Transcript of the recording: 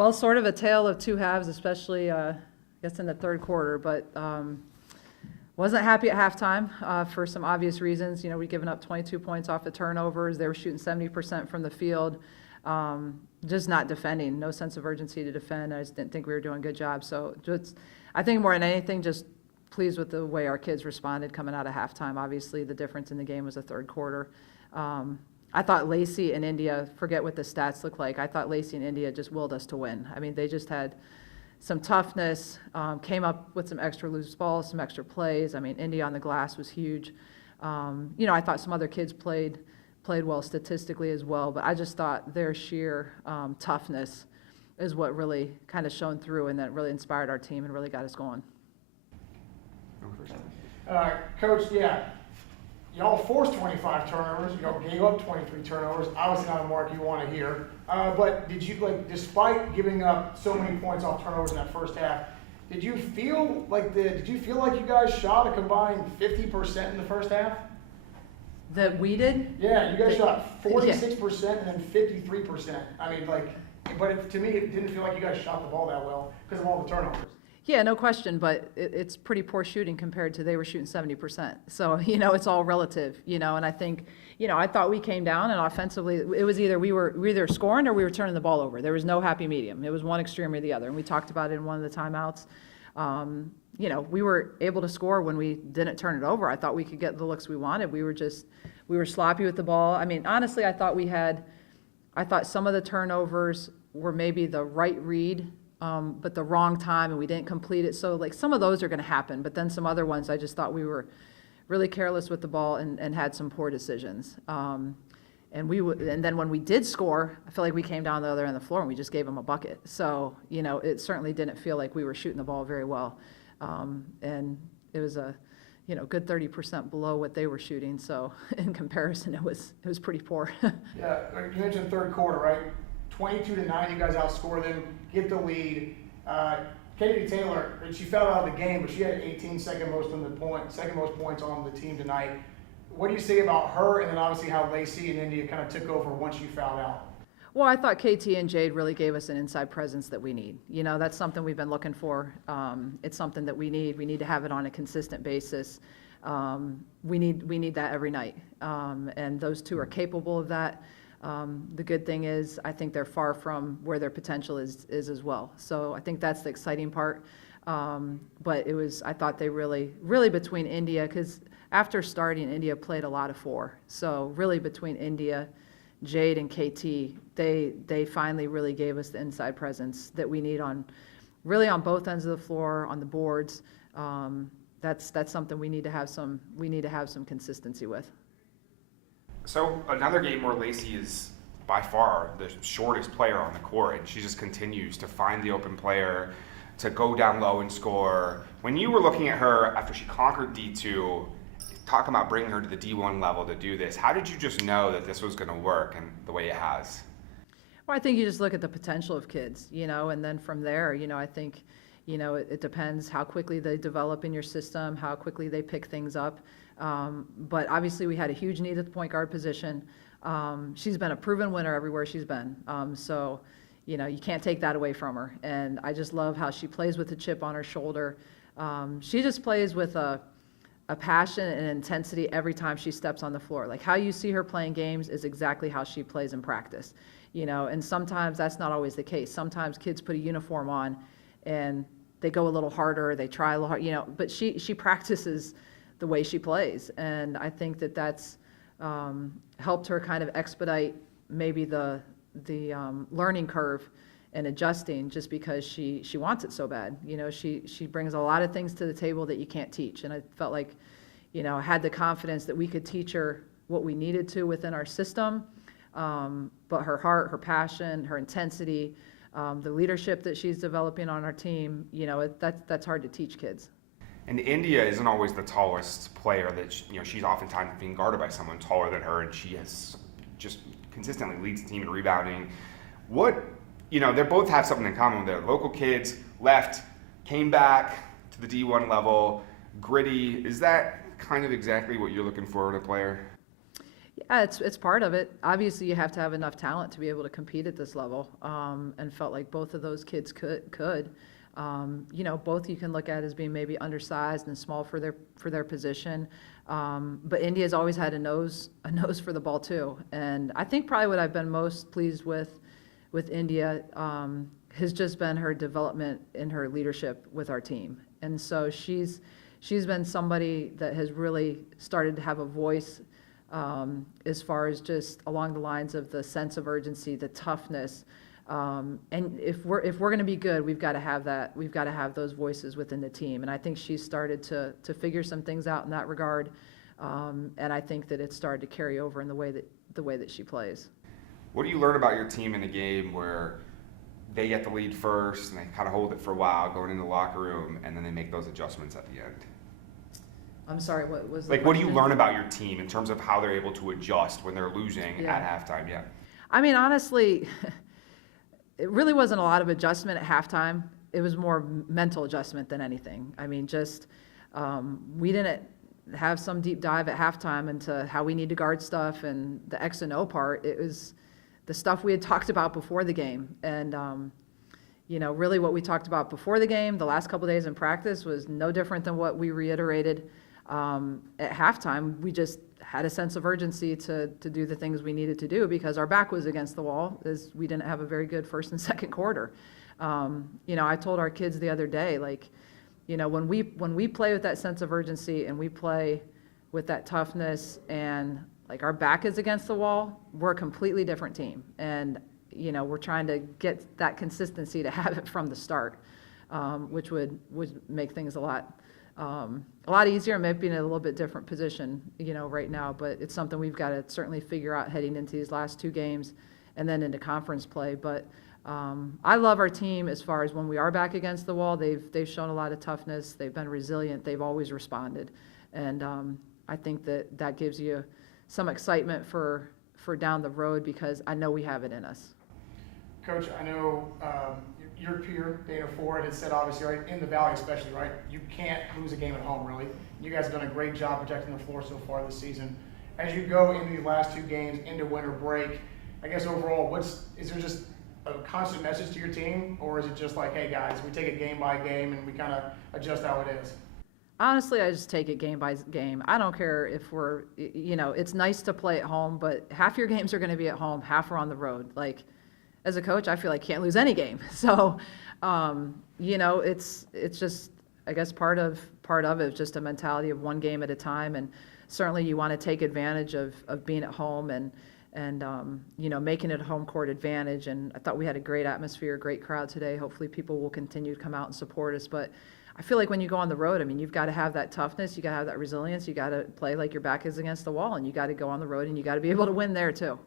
Well, sort of a tale of two halves, especially, I guess, in the third quarter. But wasn't happy at halftime for some obvious reasons. You know, we'd given up 22 points off the turnovers. They were shooting 70% from the field. Just not defending. No sense of urgency to defend. I just didn't think we were doing a good job. So just, I think more than anything, just pleased with the way our kids responded coming out of halftime. Obviously, the difference in the game was the third quarter. I thought Lacey and India, forget what the stats look like, I thought Lacey and India just willed us to win. I mean, they just had some toughness, came up with some extra loose balls, some extra plays. I mean, India on the glass was huge. You know, I thought some other kids played well statistically as well, but I just thought their sheer toughness is what really kind of shone through, and that really inspired our team and really got us going. Coach, y'all forced 25 turnovers. Y'all gave up 23 turnovers. Obviously not a mark you want to hear. But did you, despite giving up so many points off turnovers in that first half, did you feel like you guys shot a combined 50% in the first half? That we did? Yeah, you guys shot 46% and then 53%. I mean, but to me, it didn't feel like you guys shot the ball that well because of all the turnovers. Yeah, no question, but it's pretty poor shooting compared to they were shooting 70%. So, you know, it's all relative, you know, and I think, you know, I thought we came down and offensively it was either we were either scoring or we were turning the ball over. There was no happy medium. It was one extreme or the other, and we talked about it in one of the timeouts. You know, we were able to score when we didn't turn it over. I thought we could get the looks we wanted. We were sloppy with the ball. I mean, honestly, I thought some of the turnovers were maybe the right read, but the wrong time, and we didn't complete it. So, some of those are going to happen, but then some other ones, I just thought we were really careless with the ball and had some poor decisions. And then when we did score, I feel like we came down the other end of the floor and we just gave them a bucket. So, you know, it certainly didn't feel like we were shooting the ball very well. And it was a, you know, good 30% below what they were shooting. So in comparison, it was pretty poor. Yeah, you mentioned third quarter, right? 22-9, you guys outscore them, get the lead. Katie Taylor, she fell out of the game, but she had 18 second most points on the team tonight. What do you say about her, and then obviously how Lacey and India kind of took over once you fouled out? Well, I thought KT and Jade really gave us an inside presence that we need. You know, that's something we've been looking for. It's something that we need. We need to have it on a consistent basis. We need that every night, and those two are capable of that. The good thing is, I think they're far from where their potential is as well. So I think that's the exciting part. But I thought they really between India, because after starting, India played a lot of four. So really between India, Jade, and KT, they finally really gave us the inside presence that we need on both ends of the floor, on the boards. That's something we need to have some consistency with. So another game where Lacey is by far the shortest player on the court, and she just continues to find the open player, to go down low and score. When you were looking at her after she conquered D2, talking about bringing her to the D1 level to do this, how did you just know that this was going to work and the way it has? Well, I think you just look at the potential of kids, you know, and then from there, you know, I think, you know, it depends how quickly they develop in your system, how quickly they pick things up. But obviously we had a huge need at the point guard position. She's been a proven winner everywhere she's been. So, you know, you can't take that away from her. And I just love how she plays with the chip on her shoulder. She just plays with a passion and intensity every time she steps on the floor. Like how you see her playing games is exactly how she plays in practice. You know, and sometimes that's not always the case. Sometimes kids put a uniform on and they go a little harder, they try a little hard, you know, but she practices the way she plays. And I think that's helped her kind of expedite maybe the learning curve and adjusting, just because she wants it so bad. You know, she brings a lot of things to the table that you can't teach. And I felt like, you know, I had the confidence that we could teach her what we needed to within our system. But her heart, her passion, her intensity, the leadership that she's developing on our team, you know, that's hard to teach kids. And India isn't always the tallest player that, you know, she's oftentimes being guarded by someone taller than her, and she has just consistently leads the team in rebounding. You know, they both have something in common. They're local kids, left, came back to the D1 level, gritty. Is that kind of exactly what you're looking for in a player? Yeah, it's part of it. Obviously, you have to have enough talent to be able to compete at this level, and felt like both of those kids could. Both you can look at as being maybe undersized and small for their position, but India's always had a nose for the ball too. And I think probably what I've been most pleased with India has just been her development in her leadership with our team. And so she's been somebody that has really started to have a voice. As far as just along the lines of the sense of urgency, the toughness, and if we're going to be good, we've got to have that. We've got to have those voices within the team, and I think she's started to figure some things out in that regard, and I think that it's started to carry over in the way that she plays. What do you learn about your team in a game where they get the lead first and they kind of hold it for a while, going into the locker room, and then they make those adjustments at the end? I'm sorry, what was the Like, what do you question? learn about your team in terms of how they're able to adjust when they're losing Yeah. at halftime? Yeah. I mean, honestly, it really wasn't a lot of adjustment at halftime. It was more mental adjustment than anything. I mean, just we didn't have some deep dive at halftime into how we need to guard stuff and the X and O part. It was the stuff we had talked about before the game. And, really what we talked about before the game, the last couple days in practice, was no different than what we reiterated at halftime. We just had a sense of urgency to do the things we needed to do because our back was against the wall, as we didn't have a very good first and second quarter. I told our kids the other day, when we play with that sense of urgency and we play with that toughness and like our back is against the wall, we're a completely different team. And we're trying to get that consistency to have it from the start, which would make things a lot easier, and maybe in a little bit different position, right now. But it's something we've got to certainly figure out heading into these last two games, and then into conference play. But I love our team as far as when we are back against the wall. They've shown a lot of toughness. They've been resilient. They've always responded, and I think that gives you some excitement for down the road because I know we have it in us. Coach, I know your peer, Dana Ford, has said obviously, right, in the Valley especially, right, you can't lose a game at home, really. You guys have done a great job protecting the floor so far this season. As you go into these last two games, into winter break, I guess overall, is there just a constant message to your team, or is it just like, hey guys, we take it game by game and we kind of adjust how it is? Honestly, I just take it game by game. I don't care if it's nice to play at home, but half your games are going to be at home, half are on the road. Like, as a coach, I feel like can't lose any game. So, it's just, I guess part of it is just a mentality of one game at a time. And certainly you want to take advantage of being at home and making it a home court advantage. And I thought we had a great atmosphere, great crowd today. Hopefully people will continue to come out and support us. But I feel like when you go on the road, I mean, you've got to have that toughness, you got to have that resilience, you got to play like your back is against the wall, and you got to go on the road and you got to be able to win there too.